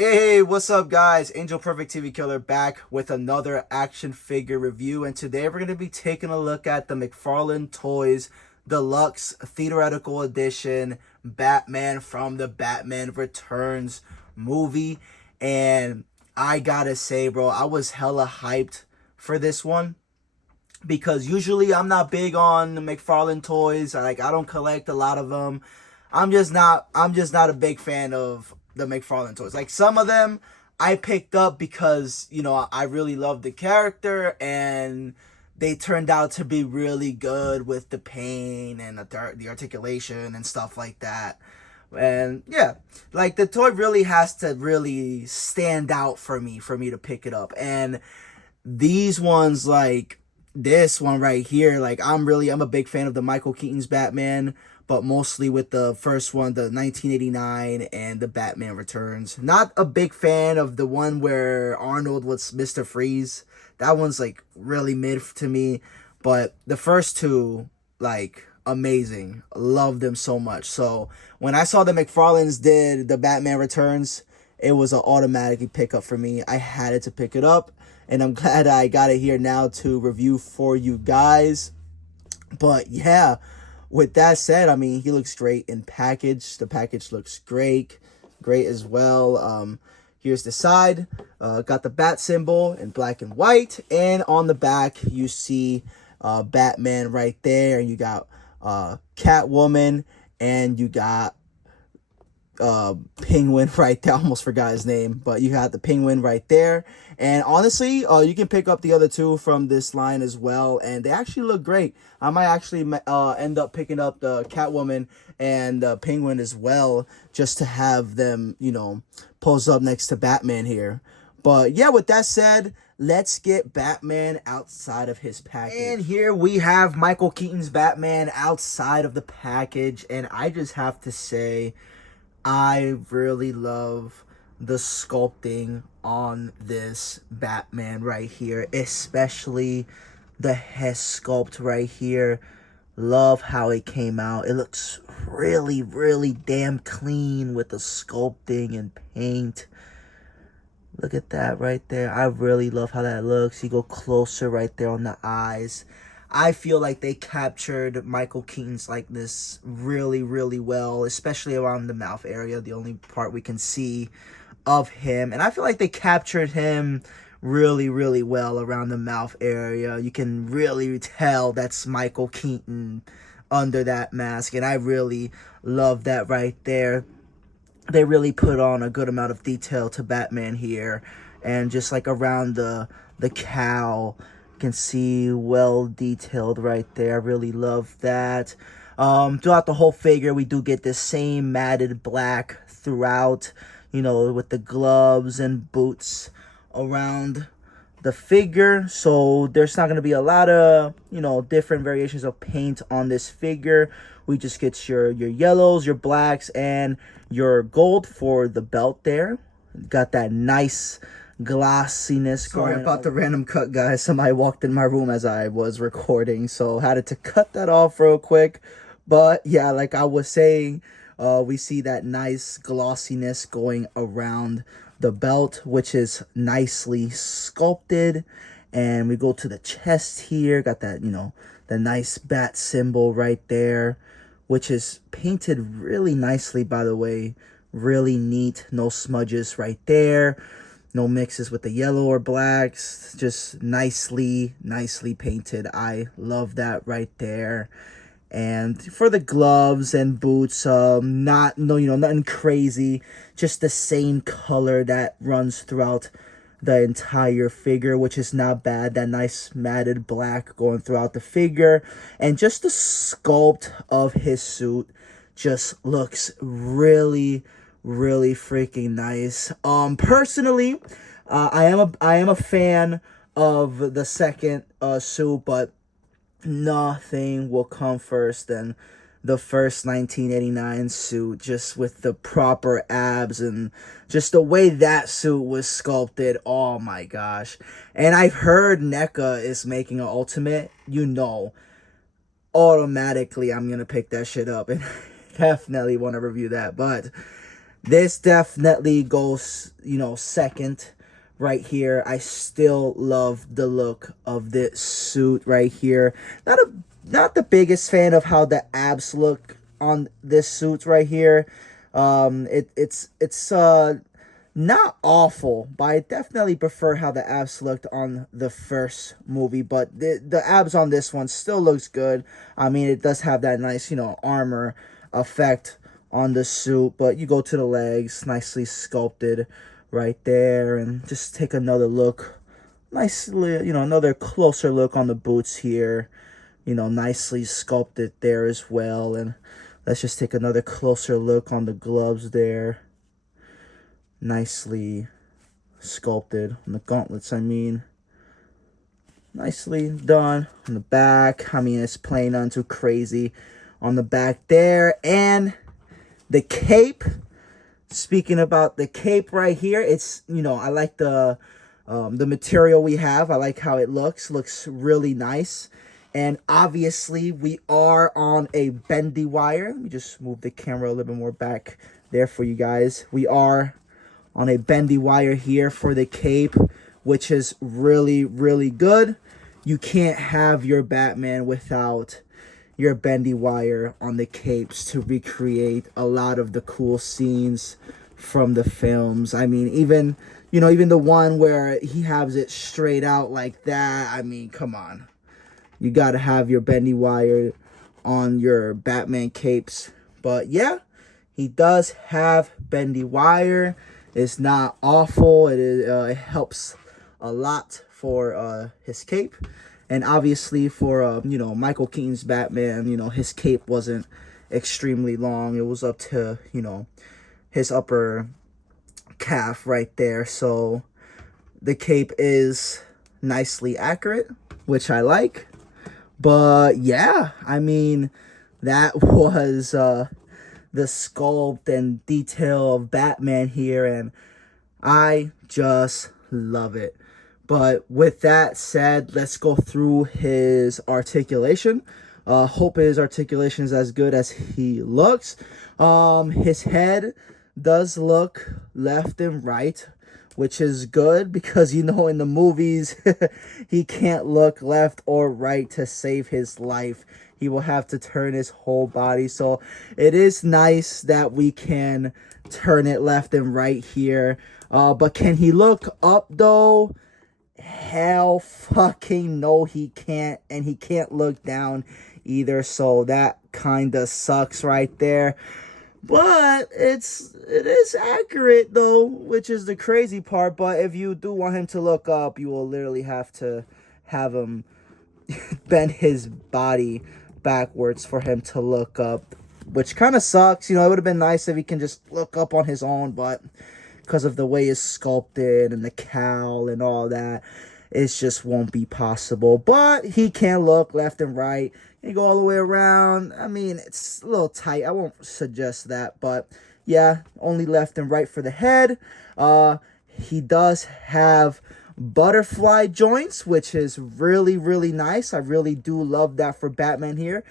Hey, what's up, guys? Angel Perfect TV Killer back with another action figure review, and today we're going to be taking a look at the McFarlane Toys Deluxe Theoretical Edition Batman from the Batman Returns movie. And I gotta say, bro, I was hella hyped for this one because usually I'm not big on the McFarlane toys. I don't collect a lot of them. I'm just not a big fan of the McFarlane toys. Like, some of them I picked up because, I really love the character, and they turned out to be really good with the paint and the articulation and stuff like that. And yeah, like, the toy really has to really stand out for me to pick it up. And these ones, like this one right here, like, I'm a big fan of the Michael Keaton's Batman, but mostly with the first one, the 1989, and the Batman Returns. Not a big fan of the one where Arnold was Mr. Freeze. That one's like really mid to me, but the first two, like, amazing. Love them so much. So when I saw the McFarlanes did the Batman Returns, it was an automatic pickup for me. I had it to pick it up, and I'm glad I got it here now to review for you guys. But yeah, with that said, I mean, he looks great in package. The package looks great as well. Here's the side. Got the bat symbol in black and white, and on the back you see Batman right there, and you got Catwoman, and you got Penguin right there. I almost forgot his name, but you got the Penguin right there. And honestly, you can pick up the other two from this line as well, and they actually look great. I might actually end up picking up the Catwoman and the Penguin as well, just to have them, pose up next to Batman here. But yeah, with that said, let's get Batman outside of his package. And here we have Michael Keaton's Batman outside of the package, and I just have to say, I really love the sculpting on this Batman right here, especially the head sculpt right here. Love how it came out. It looks really, really damn clean with the sculpting and paint. Look at that right there. I really love how that looks. You go closer right there on the eyes. I feel like they captured Michael Keaton's likeness really, really well, especially around the mouth area, the only part we can see of him. And I feel like they captured him really, really well around the mouth area. You can really tell that's Michael Keaton under that mask, and I really love that right there. They really put on a good amount of detail to Batman here, and just like around the cowl, can see well detailed right there. I really love that. Throughout the whole figure, we do get this same matted black throughout, with the gloves and boots around the figure. So there's not going to be a lot of, different variations of paint on this figure. We just get your yellows, your blacks, and your gold for the belt there. Got that nice glossiness going. Sorry about the random cut, guys. Somebody walked in my room as I was recording, so had to cut that off real quick. But yeah, like I was saying, we see that nice glossiness going around the belt, which is nicely sculpted. And we go to the chest here. Got that, the nice bat symbol right there, which is painted really nicely, by the way. Really neat. No smudges right there. No mixes with the yellow or blacks. Just nicely painted. I love that right there. And for the gloves and boots, nothing crazy. Just the same color that runs throughout the entire figure, which is not bad. That nice matted black going throughout the figure. And just the sculpt of his suit just looks really, really freaking nice. Personally, I am a fan of the second suit, but nothing will come first than the first 1989 suit, just with the proper abs and just the way that suit was sculpted. Oh my gosh. And I've heard NECA is making an Ultimate. Automatically I'm gonna pick that shit up and definitely want to review that. But This definitely goes, second right here. I still love the look of this suit right here. Not the biggest fan of how the abs look on this suit right here. It's not awful, but I definitely prefer how the abs looked on the first movie. But the abs on this one still looks good. I mean, it does have that nice, armor effect on the suit. But you go to the legs, nicely sculpted right there. And just take another look. Nicely, another closer look on the boots here. Nicely sculpted there as well. And let's just take another closer look on the gloves there. Nicely sculpted on the gauntlets, I mean. Nicely done on the back. I mean, it's plain none too crazy on the back there. And the cape. Speaking about the cape right here, it's, I like the material we have. I like how it looks. Looks really nice. And obviously, we are on a bendy wire. Let me just move the camera a little bit more back there for you guys. We are on a bendy wire here for the cape, which is really, really good. You can't have your Batman without your bendy wire on the capes to recreate a lot of the cool scenes from the films. I mean, even the one where he has it straight out like that. I mean, come on. You got to have your bendy wire on your Batman capes. But yeah, he does have bendy wire. It's not awful. It helps a lot for his cape. And obviously for, Michael Keaton's Batman, his cape wasn't extremely long. It was up to, his upper calf right there. So the cape is nicely accurate, which I like. But yeah, I mean, that was the sculpt and detail of Batman here, and I just love it. But with that said, let's go through his articulation. Hope his articulation is as good as he looks. His head does look left and right, which is good because, in the movies, he can't look left or right to save his life. He will have to turn his whole body. So it is nice that we can turn it left and right here. But can he look up, though? Hell fucking no, he can't. And he can't look down either. So that kind of sucks right there. But it is accurate, though, which is the crazy part. But if you do want him to look up, you will literally have to have him bend his body backwards for him to look up, which kind of sucks. It would have been nice if he can just look up on his own, but because of the way it's sculpted and the cowl and all that, it just won't be possible. But he can look left and right. You go all the way around. I mean, it's a little tight. I won't suggest that. But yeah, only left and right for the head. He does have butterfly joints, which is really, really nice. I really do love that for Batman here.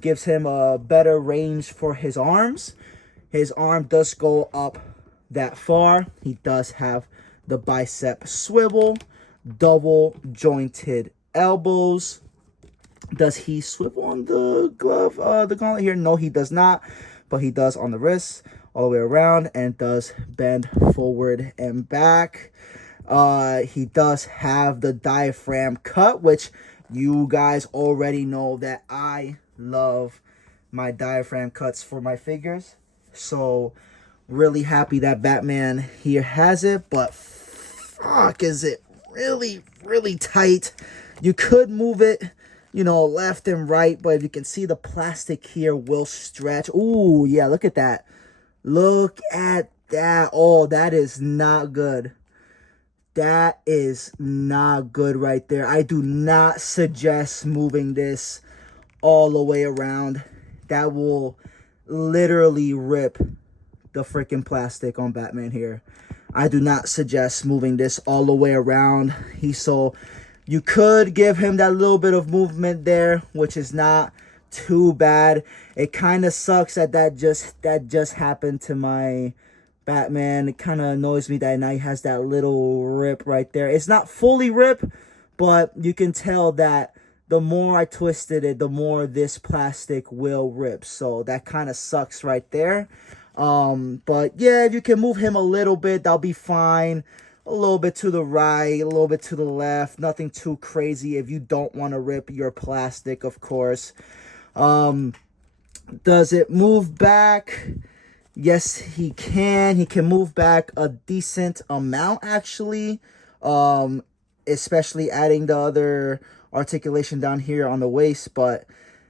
Gives him a better range for his arms. His arm does go up that far. He does have the bicep swivel, double jointed elbows. Does he swivel on the glove, the gauntlet here? No, he does not, but he does on the wrist all the way around, and does bend forward and back. He does have the diaphragm cut, which you guys already know that I love my diaphragm cuts for my figures. So really happy that Batman here has it, but fuck, is it really, really tight. You could move it, left and right, but if you can see, the plastic here will stretch. Ooh, yeah, look at that. Look at that. Oh, that is not good. That is not good right there. I do not suggest moving this all the way around. That will literally rip the freaking plastic on Batman here. I do not suggest moving this all the way around. You could give him that little bit of movement there, which is not too bad. It kind of sucks that just happened to my Batman. It kind of annoys me that now he has that little rip right there. It's not fully rip, but you can tell that the more I twisted it, the more this plastic will rip. So that kind of sucks right there. But yeah, if you can move him a little bit, that'll be fine. A little bit to the right, a little bit to the left. Nothing too crazy if you don't want to rip your plastic, of course. Does it move back? Yes, he can. He can move back a decent amount, actually. Especially adding the other articulation down here on the waist. But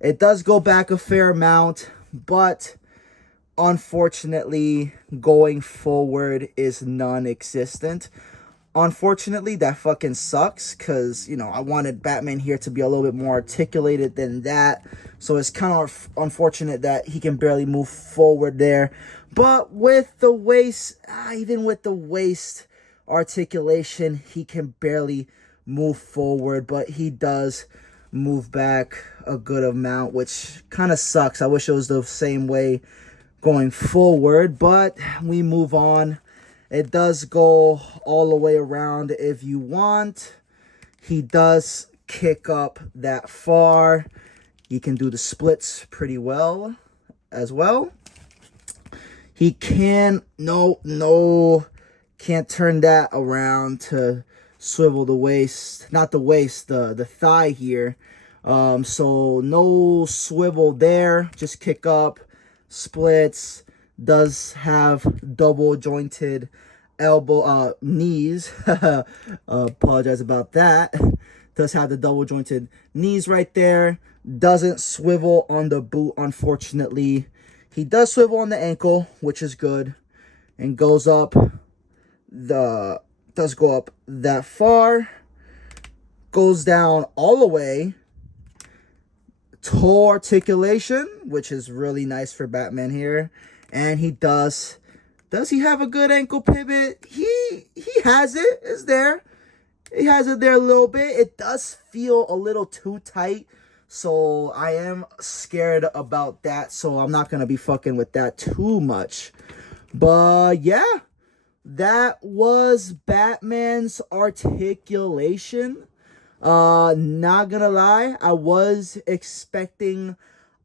it does go back a fair amount. But unfortunately, going forward is non-existent. Unfortunately, that fucking sucks because, you know, I wanted Batman here to be a little bit more articulated than that. So it's kind of unfortunate that he can barely move forward there. But with the waist, even with the waist articulation, he can barely move forward. But he does move back a good amount, which kind of sucks. I wish it was the same way going forward, but we move on. It does go all the way around if you want. He does kick up that far. He can do the splits pretty well as well. He can, can't turn that around to swivel the waist. Not the waist, the thigh here. So no swivel there. Just kick up, splits. Does have double jointed knees. Apologize about that. Does have the double jointed knees right there. Doesn't swivel on the boot, unfortunately. He does swivel on the ankle, which is good, and does go up that far. Goes down all the way. Toe articulation, which is really nice for Batman here. And he does he have a good ankle pivot? He has it. It's there. He has it there a little bit. It does feel a little too tight. So I am scared about that. So I'm not going to be fucking with that too much. But yeah, that was Batman's articulation. Not gonna lie, I was expecting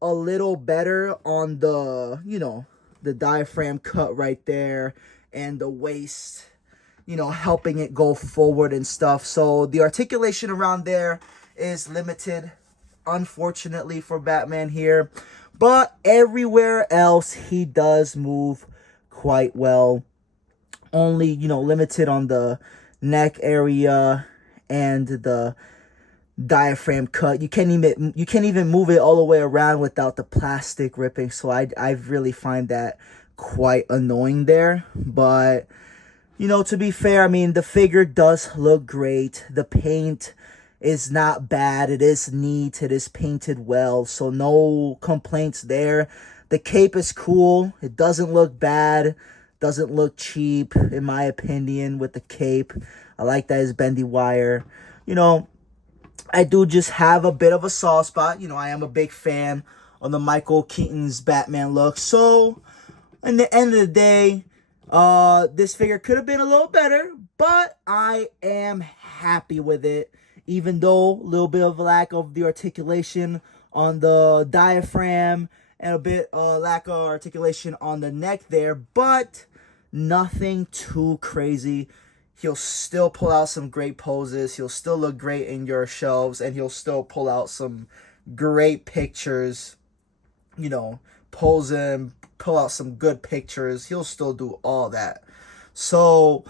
a little better on the, you know, the diaphragm cut right there and the waist, you know, helping it go forward and stuff. So the articulation around there is limited, unfortunately, for Batman here. But everywhere else, he does move quite well. Only, you know, limited on the neck area and the diaphragm cut. You can't even move it all the way around without the plastic ripping. So I really find that quite annoying there. But, you know, to be fair, I mean, the figure does look great. The paint is not bad. It is neat. It is painted well. So no complaints there. The cape is cool. It doesn't look bad. Doesn't look cheap, in my opinion, with the cape. I like that it's bendy wire. You know, I do just have a bit of a soft spot. You know, I am a big fan of the Michael Keaton's Batman look. So, in the end of the day, this figure could have been a little better, but I am happy with it. Even though a little bit of lack of the articulation on the diaphragm and a bit lack of articulation on the neck there, but nothing too crazy. He'll still pull out some great poses. He'll still look great in your shelves, and he'll still pull out some great pictures. You know, pose and pull out some good pictures. He'll still do all that. So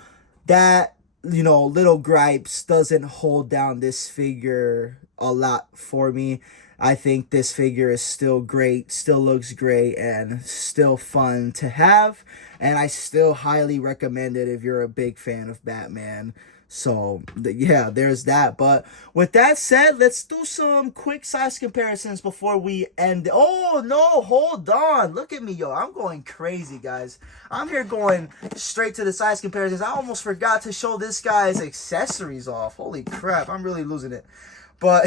that, you know, little gripes doesn't hold down this figure a lot for me. I think this figure is still great, still looks great, and still fun to have. And I still highly recommend it if you're a big fan of Batman. So, yeah, there's that. But with that said, let's do some quick size comparisons before we end. Oh, no, hold on. Look at me, yo. I'm going crazy, guys. I'm here going straight to the size comparisons. I almost forgot to show this guy's accessories off. Holy crap, I'm really losing it. But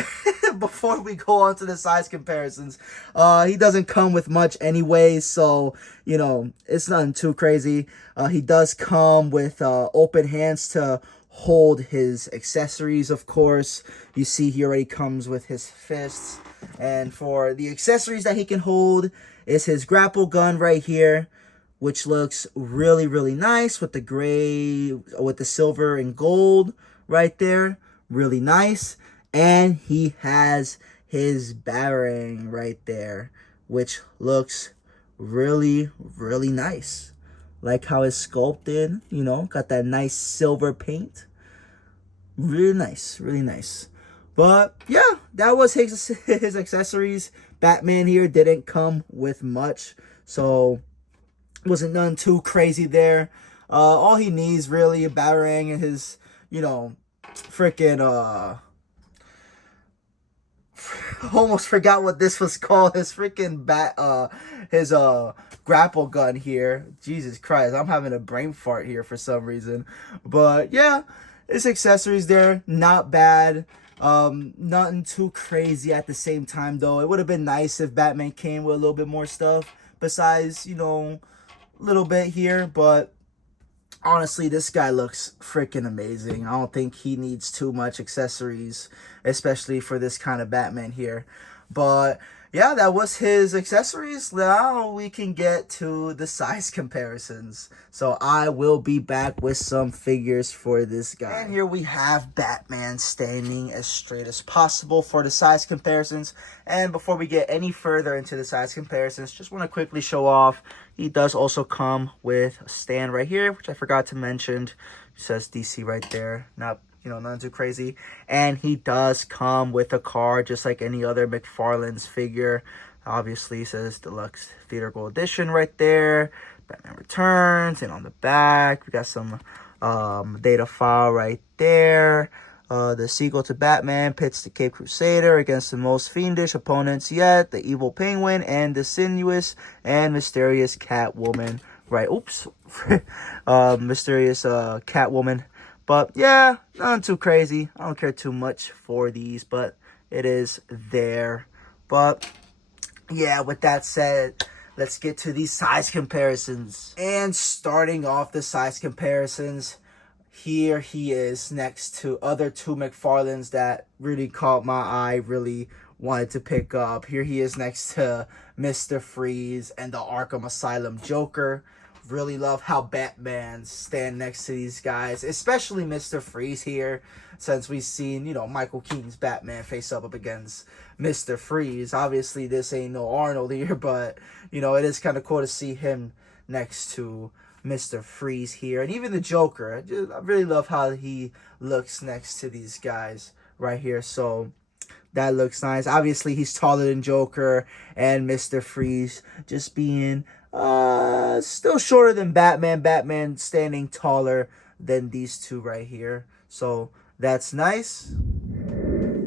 before we go on to the size comparisons, he doesn't come with much anyway, so, you know, it's nothing too crazy. He does come with open hands to hold his accessories, of course. You see he already comes with his fists. And for the accessories that he can hold is his grapple gun right here, which looks really, really nice with the gray, with the silver and gold right there. Really nice. And he has his batarang right there, which looks really, really nice. Like how it's sculpted, you know, got that nice silver paint. Really nice, really nice. But yeah, that was his accessories. Batman here didn't come with much, so wasn't none too crazy there. All he needs really a batarang and his, you know, freaking almost forgot what this was called. His freaking his grapple gun here. Jesus Christ, I'm having a brain fart here for some reason. But yeah, his accessories there, not bad. Nothing too crazy at the same time though. It would have been nice if Batman came with a little bit more stuff besides, you know, a little bit here, but honestly, this guy looks freaking amazing. I don't think he needs too much accessories, especially for this kind of Batman here. But yeah, that was his accessories. Now we can get to the size comparisons. So I will be back with some figures for this guy. And here we have Batman standing as straight as possible for the size comparisons. And before we get any further into the size comparisons, just want to quickly show off. He does also come with a stand right here, which I forgot to mention. It says DC right there. Not, you know, nothing too crazy. And he does come with a card, just like any other McFarlane's figure. Obviously, it says Deluxe Theatrical Edition right there. Batman Returns. And on the back, we got some data file right there. The sequel to Batman pits the Cape Crusader against the most fiendish opponents yet, the evil Penguin and the sinuous and mysterious Catwoman. Right, oops. Mysterious Catwoman. But yeah, nothing too crazy. I don't care too much for these, but it is there. But yeah, with that said, let's get to these size comparisons. And starting off the size comparisons, here he is next to other two McFarlanes that really caught my eye, really wanted to pick up. Here he is next to Mr. Freeze and the Arkham Asylum Joker. Really love how Batman stand next to these guys, especially Mr. Freeze here, since we've seen, you know, Michael Keaton's Batman face up against Mr. Freeze. Obviously, this ain't no Arnold here, but, you know, it is kind of cool to see him next to Mr. Freeze here. And even the Joker, I really love how he looks next to these guys right here. So that looks nice. Obviously, he's taller than Joker and Mr. Freeze, just being still shorter than Batman. Batman standing taller than these two right here. So that's nice.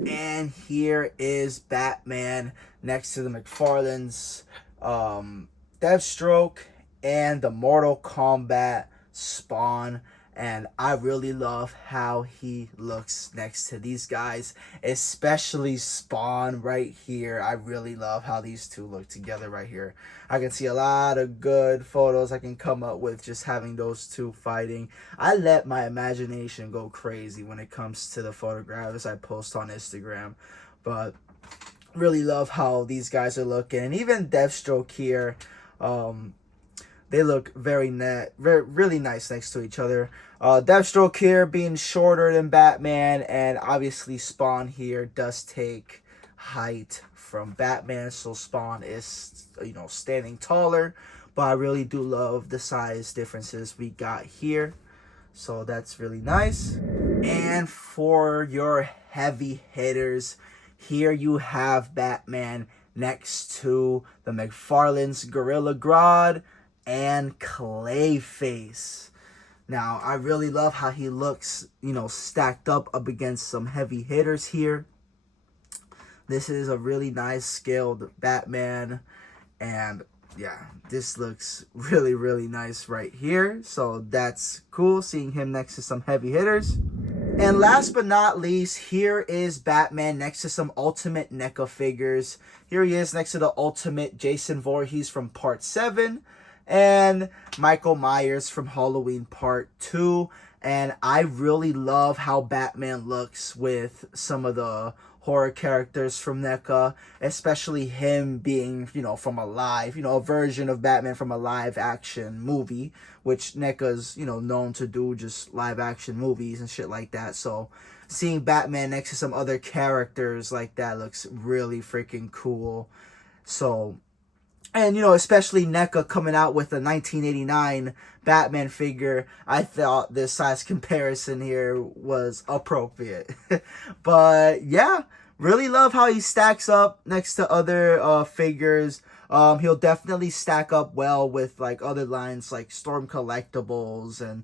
And here is Batman next to the McFarlanes, Deathstroke, and the Mortal Kombat Spawn. And I really love how he looks next to these guys, especially Spawn right here. I really love how these two look together right here. I can see a lot of good photos I can come up with just having those two fighting. I let my imagination go crazy when it comes to the photographs I post on Instagram. But really love how these guys are looking. And even Deathstroke here, they look really nice next to each other. Deathstroke here being shorter than Batman, and obviously Spawn here does take height from Batman, so Spawn is, you know, standing taller. But I really do love the size differences we got here, so that's really nice. And for your heavy hitters, here you have Batman next to the McFarlane's Gorilla Grodd and Clayface. Now, I really love how he looks, you know, stacked up against some heavy hitters here. This is a really nice scaled Batman. And yeah, this looks really, really nice right here. So that's cool, seeing him next to some heavy hitters. And last but not least, here is Batman next to some Ultimate NECA figures. Here he is next to the Ultimate Jason Voorhees from Part 7 and Michael Myers from Halloween Part 2. And I really love how Batman looks with some of the horror characters from NECA, especially him being, from a live, a version of Batman from a live action movie, which NECA's, known to do just live action movies and shit like that. So seeing Batman next to some other characters like that looks really freaking cool. So, and, especially NECA coming out with a 1989 Batman figure, I thought this size comparison here was appropriate. But, yeah, really love how he stacks up next to other figures. He'll definitely stack up well with, like, other lines like Storm Collectibles and,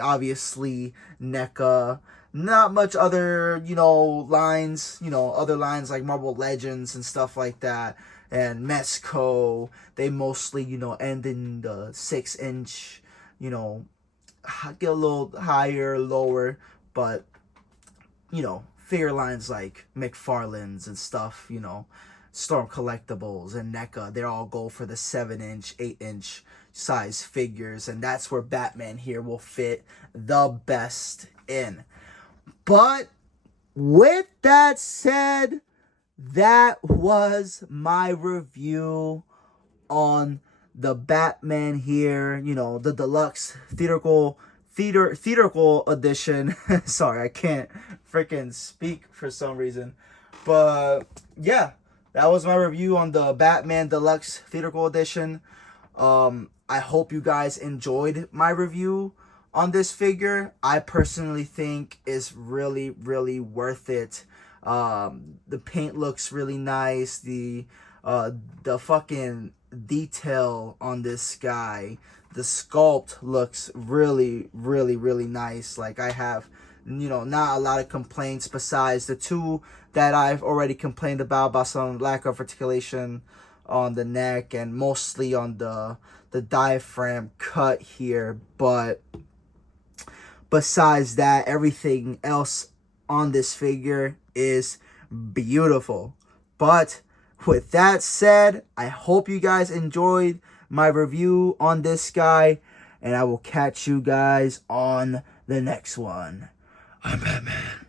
obviously NECA. Not much other, lines, other lines like Marvel Legends and stuff like that. And Mezco, they mostly, end in the 6-inch, get a little higher, lower, but, figure lines like McFarlane's and stuff, Storm Collectibles and NECA, they all go for the 7-inch, 8-inch size figures, and that's where Batman here will fit the best in. But with that said, that was my review on the Batman here, the deluxe theatrical edition. Sorry, I can't freaking speak for some reason. But yeah, that was my review on the Batman Deluxe Theatrical Edition. I hope you guys enjoyed my review on this figure. I personally think is really, really worth it. The paint looks really nice. The fucking detail on this guy, the sculpt looks really, really, really nice. Like, I have, not a lot of complaints besides the two that I've already complained about some lack of articulation on the neck and mostly on the diaphragm cut here. But besides that, everything else on this figure is beautiful. But with that said, I hope you guys enjoyed my review on this guy, and I will catch you guys on the next one. I'm Batman.